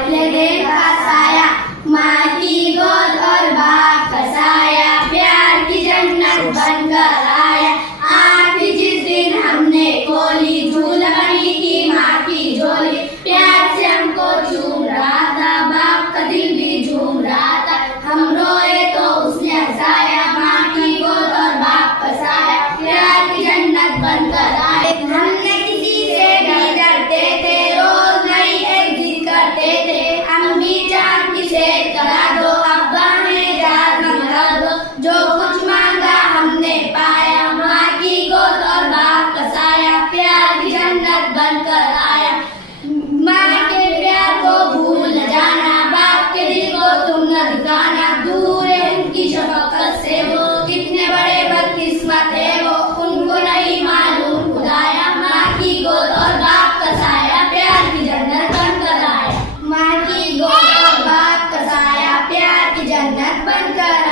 पहले देखा साया, माँ की गोद और बाप का साया, प्यार की जन्नत बनकर आया। आखिर जिस दिन हमने खोली झूलनी की माँ की झोली, प्यार से हमको झूम रहा था, बाप का दिल भी झूम रहा था। हम रोए तो उसने हंसाया, माँ की गोद और बाप का साया, प्यार की जन्नत बनकर आए। हमने किसी से नहीं डरते थे, रोज नई एक जिद करते थे। अम्मी चाँद की सेज करा दो, अब्बा हमें जहाज मंगा दो। जो कुछ मांगा हमने पाया, माँ की गोद और बाप का साया, प्यार की जन्नत बनकर आया। माँ के प्यार को भूल न जाना, बाप के दिल को तुम न दुखाना। दूर है उनकी शफकत से वो, कितने बड़े बदकिस्मत है वो, उनको नहीं मालूम खुदाया। माँ की गोद और बाप का साया, प्यार की जन्नत बनकर आया। माँ की गोद और बाप का साया, प्यार की जन्नत बनकर